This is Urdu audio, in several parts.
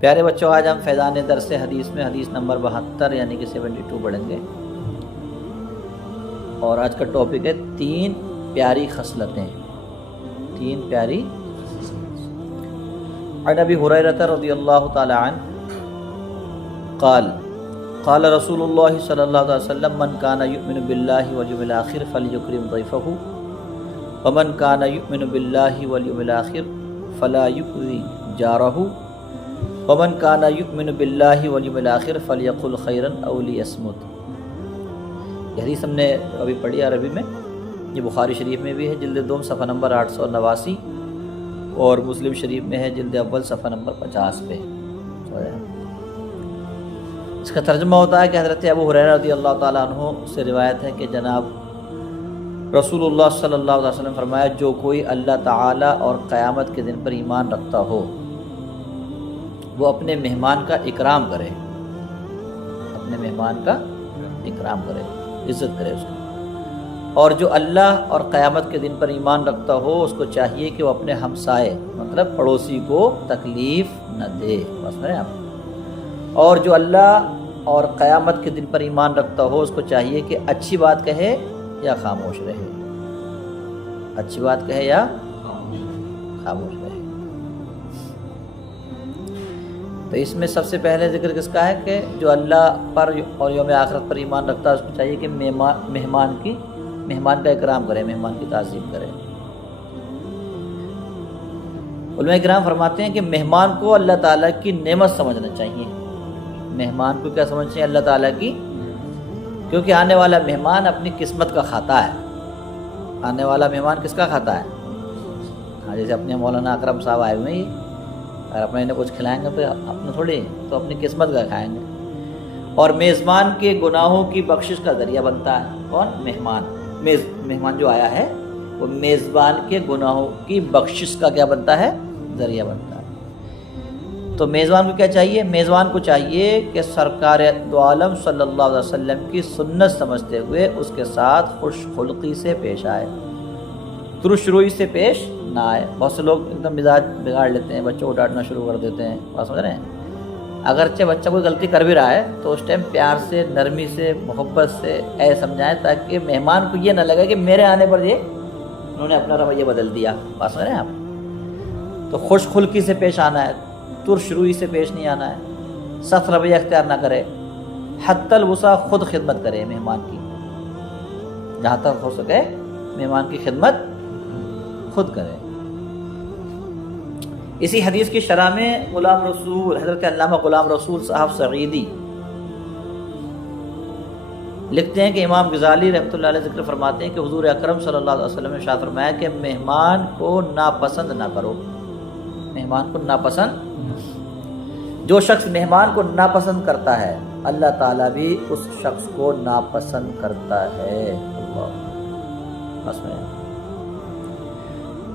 پیارے بچوں، آج ہم فیضان درس حدیث میں حدیث نمبر 72 یعنی کہ 72 پڑھیں گے، اور آج کا ٹاپک ہے 3 پیاری خصلتیں۔ 3 پیاری عن ابی ہریرہ رضی اللہ تعالی عنہ قال قال رسول اللہ صلی اللہ علیہ وسلم من کان یؤمن باللہ والیوم الآخر فلیکرم ضیفہ ومن کان یؤمن باللہ والیوم الآخر فلا یؤذی جارہ ومن کان یؤمن باللہ والیوم الآخر فلیقل خیرا او لیصمت۔ یہ حدیث ہم نے ابھی پڑھی عربی میں، یہ بخاری شریف میں بھی ہے جلد دوم صفحہ نمبر 889، اور مسلم شریف میں ہے جلد اول صفحہ نمبر 50 پہ۔ اس کا ترجمہ ہوتا ہے کہ حضرت ابو ہریرہ رضی اللہ تعالیٰ عنہ سے روایت ہے کہ جناب رسول اللہ صلی اللہ علیہ وسلم فرمایا، جو کوئی اللہ تعالیٰ اور قیامت کے دن پر ایمان رکھتا ہو وہ اپنے مہمان کا اکرام کرے، اپنے مہمان کا اکرام کرے، عزت کرے اس کی، اور جو اللہ اور قیامت کے دن پر ایمان رکھتا ہو اس کو چاہیے کہ وہ اپنے ہمسائے مطلب پڑوسی کو تکلیف نہ دے۔ بس میں آپ، اور جو اللہ اور قیامت کے دن پر ایمان رکھتا ہو اس کو چاہیے کہ اچھی بات کہے یا خاموش رہے، اچھی بات کہے یا خاموش رہے۔ تو اس میں سب سے پہلے ذکر کس کا ہے کہ جو اللہ پر اور یوم آخرت پر ایمان رکھتا ہے اس کو چاہیے کہ مہمان کا اکرام کرے، مہمان کی تعظیم کرے۔ علماء کرام فرماتے ہیں کہ مہمان کو اللہ تعالیٰ کی نعمت سمجھنا چاہیے۔ مہمان کو کیا سمجھنا چاہیے؟ اللہ تعالیٰ کی، کیونکہ آنے والا مہمان اپنی قسمت کا کھاتا ہے۔ آنے والا مہمان کس کا کھاتا ہے؟ ہاں، جیسے اپنے مولانا اکرم صاحب آئے ہوئے ہیں، اگر اپنے انہیں کچھ کھلائیں گے تو اپنے تھوڑی، تو اپنی قسمت کا کھائیں گے۔ اور میزبان کے گناہوں کی بخشش کا ذریعہ بنتا ہے کون؟ مہمان۔ مہمان جو آیا ہے وہ میزبان کے گناہوں کی بخشش کا کیا بنتا ہے؟ ذریعہ بنتا ہے۔ تو میزبان کو کیا چاہیے؟ میزبان کو چاہیے کہ سرکار دو عالم صلی اللہ علیہ وسلم کی سنت سمجھتے ہوئے اس کے ساتھ خوش خلقی سے پیش آئے، ترش روئی سے پیش نہ آئے۔ بہت سے لوگ ایک دم مزاج بگاڑ لیتے ہیں، بچوں کو ڈانٹنا شروع کر دیتے ہیں، بات سمجھ رہے ہیں؟ اگرچہ بچہ کوئی غلطی کر بھی رہا ہے تو اس ٹائم پیار سے، نرمی سے، محبت سے ایسے سمجھائیں تاکہ مہمان کو یہ نہ لگے کہ میرے آنے پر یہ انہوں نے اپنا رویہ بدل دیا۔ بات سمجھ رہے ہیں آپ؟ تو خوش خلقی سے پیش آنا ہے، ترش روئی سے پیش نہیں آنا ہے، سخت رویہ اختیار نہ کرے، حتی الوسع خود خدمت کرے مہمان کی، جہاں تک ہو سکے مہمان کی خدمت خود کرے۔ اسی حدیث کی شرح میں غلام رسول حضرت علامہ غلام رسول صاحب سعیدی لکھتے ہیں کہ امام غزالی رحمۃ اللہ علیہ ذکر فرماتے ہیں کہ حضور اکرم صلی اللہ علیہ وسلم نے ارشاد فرمایا کہ مہمان کو ناپسند نہ کرو، مہمان کو ناپسند، جو شخص مہمان کو ناپسند کرتا ہے اللہ تعالیٰ بھی اس شخص کو ناپسند کرتا ہے۔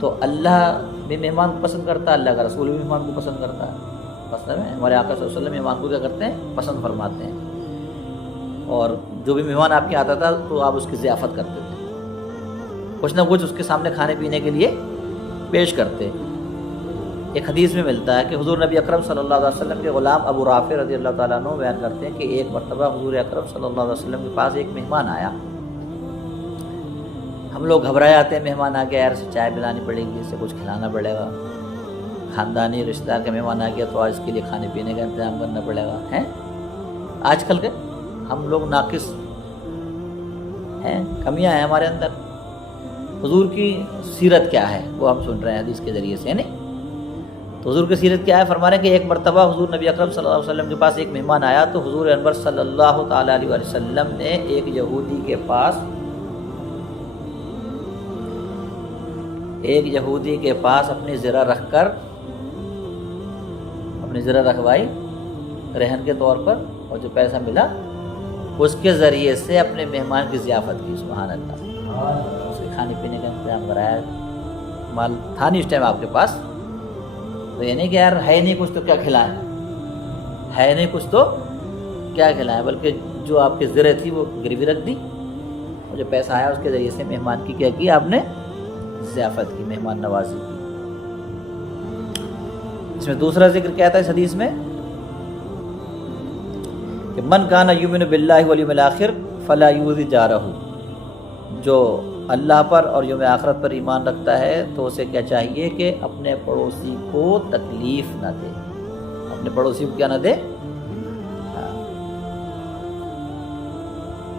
تو اللہ بھی مہمان کو پسند کرتا ہے، اللہ کا رسول بھی مہمان کو پسند کرتا ہے۔ مثلا ہمارے آقا صلی اللہ علیہ وسلم مہمان کو کیا کرتے ہیں؟ پسند فرماتے ہیں، اور جو بھی مہمان آپ کے آتا تھا تو آپ اس کی ضیافت کرتے تھے، کچھ نہ کچھ اس کے سامنے کھانے پینے کے لیے پیش کرتے۔ ایک حدیث میں ملتا ہے کہ حضور نبی اکرم صلی اللہ علیہ وسلم کے غلام ابو رافع رضی اللہ تعالیٰ عنہ بیان کرتے ہیں کہ ایک مرتبہ حضور اکرم صلی اللہ علیہ وسلم کے پاس ایک مہمان آیا۔ ہم لوگ گھبرائے آتے ہیں، مہمان آ گیا یار، اسے چائے پلانی پڑے گی، اسے کچھ کھلانا پڑے گا، خاندانی رشتہ دار کا مہمان آ گیا تو آج اس کے لیے کھانے پینے کا انتظام کرنا پڑے گا۔ ہیں آج کل کے ہم لوگ ناقص ہیں، کمیاں ہیں ہمارے اندر۔ حضور کی سیرت کیا ہے وہ ہم سن رہے ہیں حدیث کے ذریعے سے، نہیں؟ تو حضور کی سیرت کیا ہے؟ فرما رہے ہیں کہ ایک مرتبہ حضور نبی اکرم صلی اللہ علیہ وسلم کے پاس ایک مہمان آیا تو حضور انور صلی اللہ تعالیٰ علیہ وسلم نے ایک یہودی کے پاس اپنی زرہ رکھ کر، اپنی زرہ رکھوائی رہن کے طور پر، اور جو پیسہ ملا اس کے ذریعے سے اپنے مہمان کی ضیافت کی۔ سبحان اللہ، اسے کھانے پینے کا انتظام کرایا۔ مال تھا نہیں اس ٹائم آپ کے پاس، تو یہ نہیں کہ یار ہے نہیں کچھ تو کیا کھلائیں، ہے نہیں کچھ تو کیا کھلائیں، بلکہ جو آپ کی زرہ تھی وہ گروی رکھ دی، اور جو پیسہ آیا اس کے ذریعے سے مہمان کی کیا کی؟ آپ نے ضیافت کی، مہمان نوازی کی۔ اس میں دوسرا ذکر کیا تھا اس حدیث میں؟ کہ من کان یؤمن باللہ والیوم الآخر فلا یؤذی جارہ، جو اللہ پر اور یوم آخرت پر ایمان رکھتا ہے تو اسے کیا چاہیے کہ اپنے پڑوسی کو تکلیف نہ دے، اپنے پڑوسی کو کیا نہ دے۔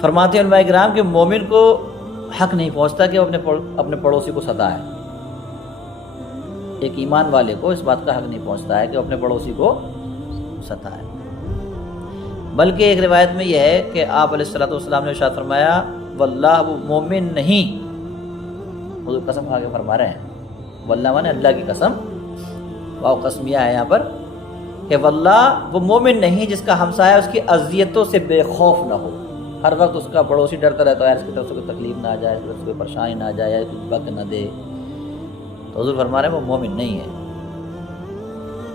فرماتے ہیں علماء کرام کہ مومن کو حق نہیں پہنچتا کہ وہ اپنے پڑوسی کو ستائے، ایک ایمان والے کو اس بات کا حق نہیں پہنچتا ہے کہ وہ اپنے پڑوسی کو ستائے، بلکہ ایک روایت میں یہ ہے کہ آپ علیہ الصلوۃ والسلام نے ارشاد فرمایا واللہ، وہ مومن نہیں، حضور قسم کھا کے فرما رہے ہیں، واللہ مانے اللہ کی قسم، واو قسمیہ ہے یہاں پر، کہ واللہ وہ مومن نہیں جس کا ہمسایہ اس کی اذیتوں سے بے خوف نہ ہو، ہر وقت اس کا پڑوسی ڈرتا رہتا ہے اس کی طرف سے کوئی تکلیف نہ آ جائے، اس کی طرف سے کوئی پریشانی نہ آ جائے، کوئی بک نہ دے، تو حضور فرما رہے ہیں وہ مومن نہیں ہے۔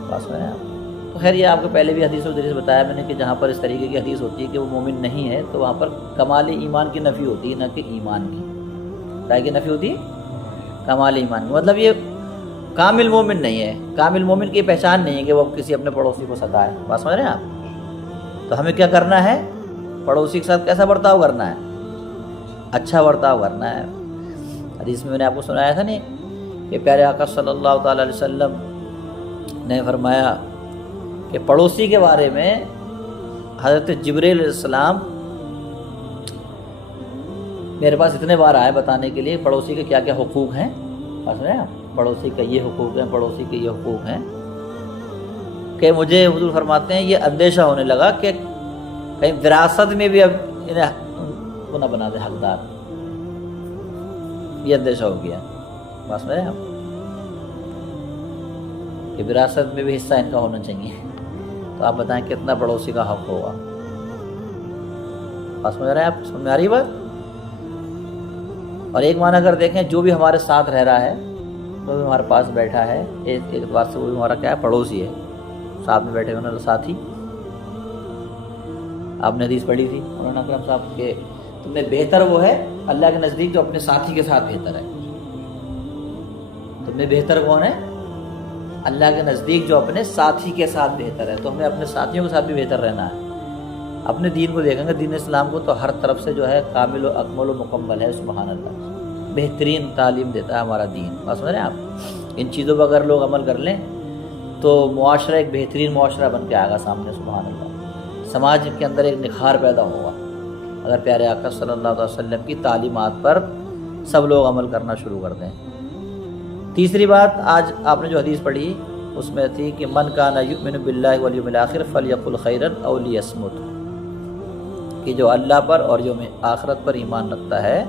بات سنیں آپ، تو خیر یہ آپ کو پہلے بھی حدیث و حدیث بتایا میں نے کہ جہاں پر اس طریقے کی حدیث ہوتی ہے کہ وہ مومن نہیں ہے تو وہاں پر کمال ایمان کی نفی ہوتی ہے، نہ کہ ایمان کی، کیا کی نفی ہوتی ہے؟ کمال ایمان کی، مطلب یہ کامل مومن نہیں ہے، کامل مومن کی پہچان نہیں ہے کہ وہ کسی اپنے پڑوسی کو ستائے۔ بات سمجھ رہے ہیں آپ؟ تو ہمیں کیا کرنا ہے؟ پڑوسی کے ساتھ کیسا برتاؤ کرنا ہے؟ اچھا برتاؤ کرنا ہے۔ حدیث میں نے آپ کو سنایا تھا نہیں کہ پیارے آقا صلی اللہ تعالیٰ علیہ وسلم نے فرمایا کہ پڑوسی کے بارے میں حضرت جبریل علیہ السلام میرے پاس اتنے بار آئے بتانے کے لیے پڑوسی کے کیا کیا حقوق ہیں، سمجھ رہے ہیں آپ؟ پڑوسی کا یہ حقوق ہیں، پڑوسی کے یہ حقوق ہیں، کہ مجھے حضور فرماتے ہیں یہ اندیشہ ہونے لگا کہ کہیں وراثت میں بھی اب انہیں کو نہ بنا دے حقدار، یہ اندیشہ ہو گیا۔ بات سمجھ رہے ہیں آپ؟ کہ وراثت میں بھی حصہ ان کا ہونا چاہیے، تو آپ بتائیں کتنا پڑوسی کا حق ہوگا۔ بات سمجھ رہے ہیں آپ؟ سمجھ میں آ رہی بات؟ اور ایک معنی اگر دیکھیں، جو بھی ہمارے ساتھ رہ رہا ہے، جو بھی ہمارے پاس بیٹھا ہے، ایک اعتبار سے وہ بھی ہمارا کیا ہے؟ پڑوسی ہے، ساتھ میں بیٹھے ہونے ساتھی۔ آپ نے حدیث پڑھی تھی مولانا اکرم صاحب کہ تم میں بہتر وہ ہے اللہ کے نزدیک جو اپنے ساتھی کے ساتھ بہتر ہے۔ تم میں بہتر کون ہے؟ اللہ کے نزدیک جو اپنے ساتھی کے ساتھ بہتر ہے۔ تو ہمیں اپنے ساتھیوں کے ساتھ بھی بہتر رہنا ہے۔ اپنے دین کو دیکھیں گے، دین اسلام کو تو ہر طرف سے جو ہے کامل و اکمل و مکمل ہے، سبحان اللہ، بہترین تعلیم دیتا ہے ہمارا دین۔ بات سمجھ رہے ہیں آپ؟ ان چیزوں پر اگر لوگ عمل کر لیں تو معاشرہ ایک بہترین معاشرہ بن کے آئے گا سامنے، سبحان اللہ۔ سماج کے اندر ایک نکھار پیدا ہوگا اگر پیارے آقا صلی اللہ علیہ وسلم کی تعلیمات پر سب لوگ عمل کرنا شروع کر دیں۔ تیسری بات، آج آپ نے جو حدیث پڑھی اس میں تھی کہ من کان یؤمن باللہ والیوم الآخر فلیقل خیرا او لیصمت، کہ جو اللہ پر اور یوم آخرت پر ایمان رکھتا ہے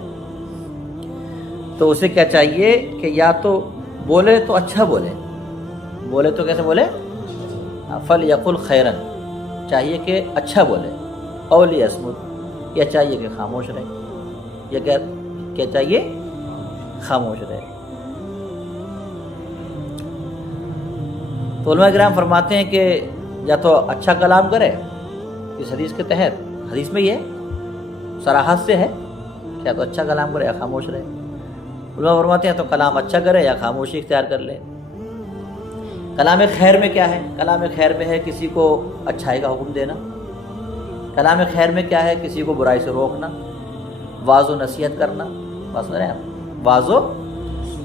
تو اسے کیا چاہیے کہ یا تو بولے تو اچھا بولے، بولے تو کیسے بولے؟ فلیقل خیرا، چاہیے کہ اچھا بولے، او لیصمت، یا چاہیے کہ خاموش رہے، یا کیا چاہیے؟ خاموش رہے۔ تو علماء کرام فرماتے ہیں کہ یا تو اچھا کلام کرے اس حدیث کے تحت، حدیث میں یہ صراحت سے ہے کہ یا تو اچھا کلام کرے یا خاموش رہے۔ علماء فرماتے ہیں تو کلام اچھا کرے یا خاموشی اختیار کر لے۔ کلام خیر میں کیا ہے؟ کلام خیر میں ہے کسی کو اچھائی کا حکم دینا، کلام خیر میں کیا ہے؟ کسی کو برائی سے روکنا، واعظ و نصیحت کرنا۔ بس سن رہے ہیں آپ؟ واعظ و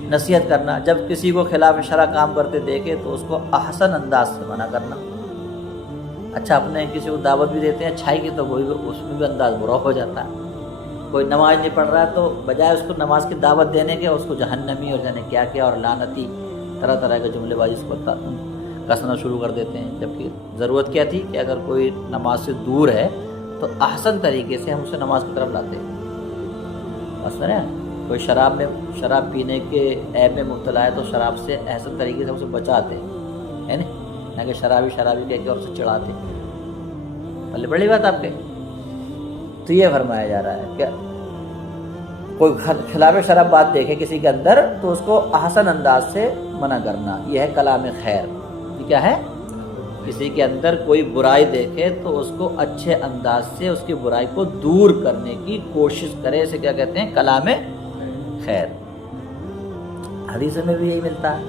نصیحت کرنا، جب کسی کو خلاف شرع کام کرتے دیکھے تو اس کو احسن انداز سے منع کرنا۔ اچھا، اپنے کسی کو دعوت بھی دیتے ہیں اچھائی کی تو وہی اس میں بھی انداز برا ہو جاتا ہے۔ کوئی نماز نہیں پڑھ رہا ہے تو بجائے اس کو نماز کی دعوت دینے کے اس کو جہنمی اور جانے کیا کیا اور لعنتی طرح طرح کے جملے بازی سے کسنا شروع کر دیتے ہیں، جبکہ ضرورت کیا تھی کہ اگر کوئی نماز سے دور ہے تو احسن طریقے سے ہم اسے نماز کی طرف لاتے ہیں۔ مثلا کوئی شراب پینے کے عیب میں مبتلا ہے تو شراب سے احسن طریقے سے اسے بچاتے ہیں، نہ کہ شرابی کہہ کے اور اسے چڑھاتے۔ پہلے بڑی بات آپ کے تو یہ فرمایا جا رہا ہے کہ کوئی خلاف شراب بات دیکھے کسی کے اندر تو اس کو احسن انداز سے منع کرنا، یہ ہے کلام خیر۔ یہ کیا ہے؟ کسی کے اندر کوئی برائی دیکھے تو اس کو اچھے انداز سے اس کی برائی کو دور کرنے کی کوشش کرے، اسے کیا کہتے ہیں؟ کلام خیر۔ حدیث میں بھی یہی ملتا ہے۔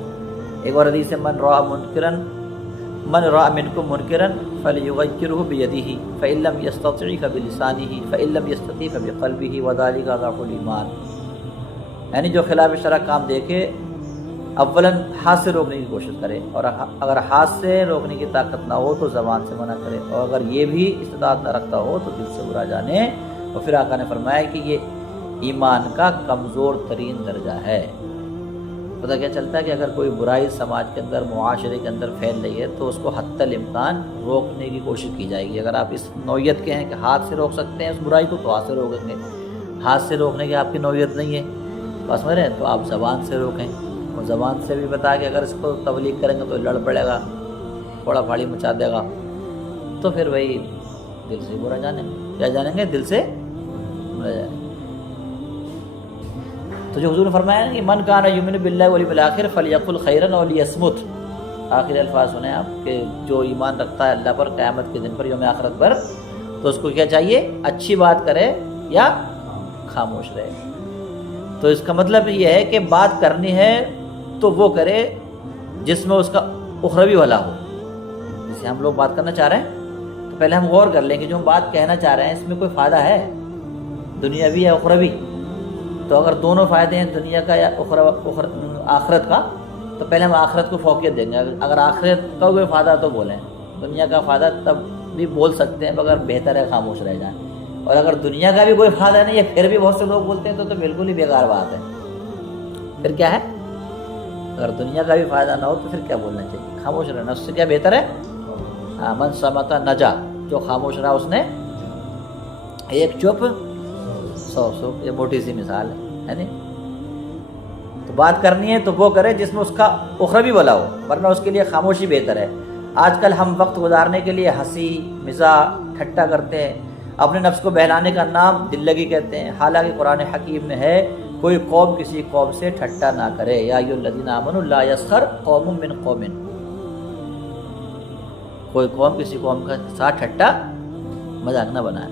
ایک اور حدیث من رأى من رأى منکم منکرا فلیغیرہ بیدہ فإن لم یستطع فبلسانہ فإن لم یستطع فبقلبہ وذلک ضعف الایمان. یعنی جو خلاف شرع کام دیکھے اولاً ہاتھ سے روکنے کی کوشش کرے، اور اگر ہاتھ سے روکنے کی طاقت نہ ہو تو زبان سے منع کرے، اور اگر یہ بھی استطاعت نہ رکھتا ہو تو دل سے برا جانے. اور پھر آقا نے فرمایا کہ یہ ایمان کا کمزور ترین درجہ ہے. پتہ کیا چلتا ہے کہ اگر کوئی برائی سماج کے اندر، معاشرے کے اندر پھیل رہی ہے تو اس کو حتی الامکان روکنے کی کوشش کی جائے گی. اگر آپ اس نوعیت کے ہیں کہ ہاتھ سے روک سکتے ہیں اس برائی کو تو ہاتھ سے روکیں گے. ہاتھ سے روکنے کی آپ کی نوعیت نہیں ہے بس میرے، تو آپ زبان سے روکیں. اور زبان سے بھی بتا کہ اگر اس کو تبلیغ کریں گے تو لڑ پڑے گا، پھوڑا پھاڑی مچا دے گا، تو پھر وہی دل سے برا جانیں گے. کیا جانیں گے؟ دل سے برا جانیں گے. تو جو حضور نے فرمایا کہ من کان یؤمن باللہ والیوم الآخر فلیقل خیرا او لیصمت، آخری الفاظ سنیں آپ کہ جو ایمان رکھتا ہے اللہ پر، قیامت کے دن پر، یوم آخرت پر، تو اس کو کیا چاہیے؟ اچھی بات کرے یا خاموش رہے. تو اس کا مطلب یہ ہے کہ بات کرنی ہے تو وہ کرے جس میں اس کا اخروی بھلا ہو. جیسے ہم لوگ بات کرنا چاہ رہے ہیں تو پہلے ہم غور کر لیں کہ جو ہم بات کہنا چاہ رہے ہیں اس میں کوئی فائدہ ہے دنیاوی یا اخروی. تو اگر دونوں فائدے ہیں دنیا کا یا آخرت کا تو پہلے ہم آخرت کو فوقیت دیں گے. اگر آخرت کا کوئی فائدہ تو بولیں، دنیا کا فائدہ تب بھی بول سکتے ہیں مگر بہتر ہے خاموش رہ جائیں. اور اگر دنیا کا بھی کوئی فائدہ نہیں ہے پھر بھی بہت سے لوگ بولتے ہیں تو بالکل ہی بیکار بات ہے. پھر کیا ہے؟ اگر دنیا کا بھی فائدہ نہ ہو تو پھر کیا بولنا چاہیے؟ خاموش رہنا. اس سے کیا بہتر ہے؟ من صمت نجا، جو خاموش رہا اس نے ایک چپ 100. یہ موٹی سی مثال ہے نہیں؟ تو بات کرنی ہے تو وہ کرے جس میں اس کا اخروی بھلا ہو، ورنہ اس کے لیے خاموشی بہتر ہے. آج کل ہم وقت گزارنے کے لیے ہنسی مزاح ٹھٹا کرتے ہیں، اپنے نفس کو بہلانے کا نام دل لگی کہتے ہیں. حالانکہ قرآن حکیم میں ہے کوئی قوم کسی قوم سے ٹھٹا نہ کرے. یا ایھا الذین آمنوا لا یسخر قوم من قوم، کوئی قوم کسی قوم کے ساتھ ٹھٹا مذاق نہ بنائے.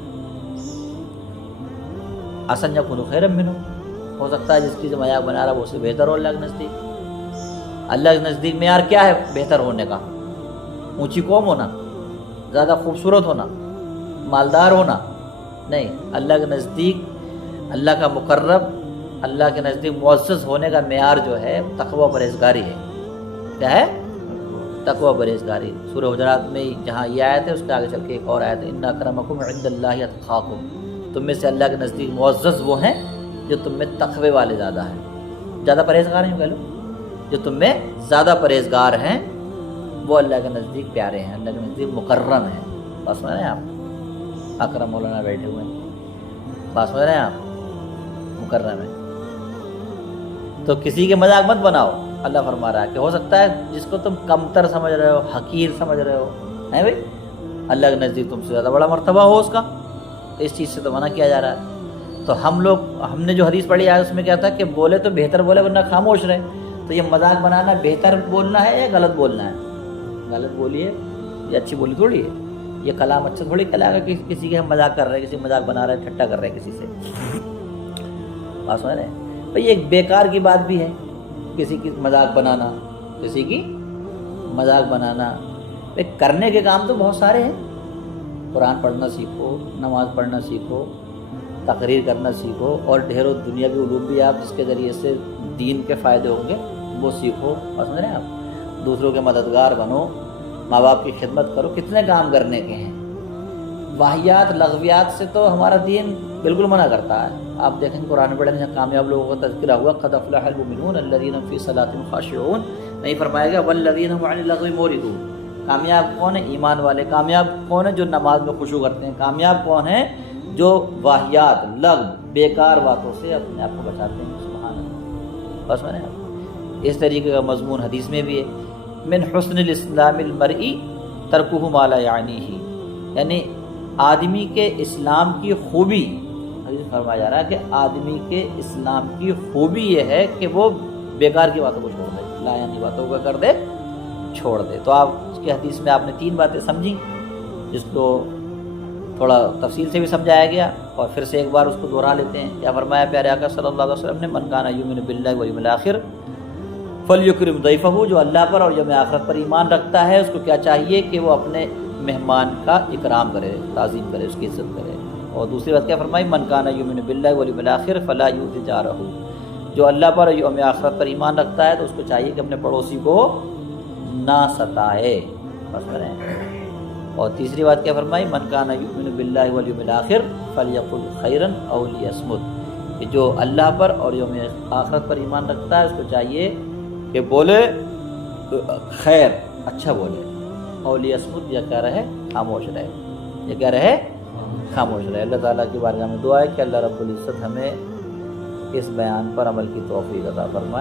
عسى أن يكونوا خيرا منهم، ہو سکتا ہے جس کی جو مذاق بنا رہا وہ اس سے بہتر ہو اللہ کے نزدیک. اللہ کے نزدیک معیار کیا ہے بہتر ہونے کا؟ اونچی قوم ہونا، زیادہ خوبصورت ہونا، مالدار ہونا؟ نہیں. اللہ کے نزدیک، اللہ کا مقرب، اللہ کے نزدیک معزز ہونے کا معیار جو ہے تقوی و پرہیزگاری ہے. کیا ہے؟ تقوی و پرہیزگاری. سورہ حجرات میں جہاں یہ آیت ہے اس کے آگے چل کے ایک اور آیت ہے، ان اکرمکم عند اللہ اتقاکم، تم میں سے اللہ کے نزدیک معزز وہ ہیں جو تم میں تقوی والے زیادہ ہیں، زیادہ پرہیزگار ہیں. کہہ لو جو تم میں زیادہ پرہیزگار ہیں وہ اللہ کے نزدیک پیارے ہیں، اللہ کے نزدیک مکرم ہیں. بات سمجھ رہے ہیں آپ؟ اکرم مولانا بیٹھے ہوئے ہیں، بات سمجھ رہے ہیں آپ؟ مکرم ہے. تو کسی کے مذاق مت بناؤ. اللہ فرما رہا ہے کہ ہو سکتا ہے جس کو تم کمتر سمجھ رہے ہو، حقیر سمجھ رہے ہو، ہے بھائی، اللہ کے نزدیک تم سے زیادہ بڑا مرتبہ ہو اس کا. اس چیز سے تو منع کیا جا رہا ہے. تو ہم نے جو حدیث پڑھی ہے اس میں کیا تھا کہ بولے تو بہتر بولے ورنہ خاموش رہے. تو یہ مذاق بنانا بہتر بولنا ہے یا غلط بولنا ہے؟ غلط بولیے، یہ اچھی بولی تھوڑی ہے. یہ کلام اچھا تھوڑی کہلائے گا کہ کسی کے ہم مذاق کر رہے ہیں، کسی مذاق بنا رہے ہیں، ٹھٹا کر رہے ہیں کسی سے. بات سمجھ رہے ہیں بھائی؟ یہ ایک بیکار کی بات بھی ہے کسی کی مذاق بنانا، کسی کی مذاق بنانا. بھائی کرنے کے کام تو بہت سارے ہیں. قرآن پڑھنا سیکھو، نماز پڑھنا سیکھو، تقریر کرنا سیکھو، اور ڈھیروں دنیاوی علوم بھی آپ جس کے ذریعے سے دین کے فائدے ہوں گے وہ سیکھو. سمجھ رہے ہیں آپ؟ دوسروں کے مددگار بنو، ماں باپ کی خدمت کرو. کتنے کام کرنے کے ہیں. واہیات لغویات سے تو ہمارا دین بالکل منع کرتا ہے. آپ دیکھیں قرآن پڑھنے سے کامیاب لوگوں کا تذکرہ ہوا، قد افلح المؤمنون الذین هم فی صلاتهم خاشعون. نہیں فرمایا گیا والذین هم عن اللغو معرضون. کامیاب کون ہیں؟ ایمان والے. کامیاب کون ہیں؟ جو نماز میں خشوع کرتے ہیں. کامیاب کون ہیں؟ جو واہیات لغو بیکار باتوں سے اپنے آپ کو بچاتے ہیں. سبحان اللہ. بس میں نے اس طریقے کا مضمون حدیث میں بھی ہے، من حسن الاسلام المرئی ترکہ ما لا یعنیہ، یعنی آدمی کے اسلام کی خوبی، حدیث فرمایا جا رہا ہے کہ آدمی کے اسلام کی خوبی یہ ہے کہ وہ بیکار کی باتوں کو چھوڑ دے، لا یعنی باتوں کو کر دے، چھوڑ دے. تو آپ اس کی حدیث میں آپ نے 3 باتیں سمجھی جس کو تھوڑا تفصیل سے بھی سمجھایا گیا، اور پھر سے ایک بار اس کو دوہرا لیتے ہیں. کیا فرمایا پیارے آقا صلی اللہ علیہ وسلم نے؟ من کان یؤمن باللہ والیوم الآخر فَلْيُكْرِمْ ضَيْفَهُ، جو اللہ پر اور یوم آخرت پر ایمان رکھتا ہے اس کو کیا چاہیے کہ وہ اپنے مہمان کا اکرام کرے، تعظیم کرے، اس کی عزت کرے۔ اور دوسری بات کیا فرمائی؟ مَنْ كَانَ يُؤْمِنُ بِاللَّهِ وَالْيَوْمِ الْآخِرِ فَلَا يُؤْذِ جَارَهُ، جو اللہ پر اور یوم آخرت پر ایمان رکھتا ہے تو اس کو چاہیے کہ اپنے پڑوسی کو نہ ستائے، بس کریں۔ اور تیسری بات کیا فرمائی؟ مَنْ كَانَ يُؤْمِنُ بِاللَّهِ وَالْيَوْمِ الْآخِرِ فَلْيَقُلْ خَيْرًا أَوْ لِيَصْمُتْ، کہ جو اللہ پر اور یوم آخرت پر ایمان رکھتا ہے اس کو چاہیے کہ بولے خیر، اچھا بولے، اور لیصمت، یا کیا رہے؟ خاموش رہے، یا کیا رہے؟ خاموش رہے۔ اللہ تعالیٰ کی بارگاہ میں دعا ہے کہ اللہ رب العزت ہمیں اس بیان پر عمل کی توفیق عطا فرمائے۔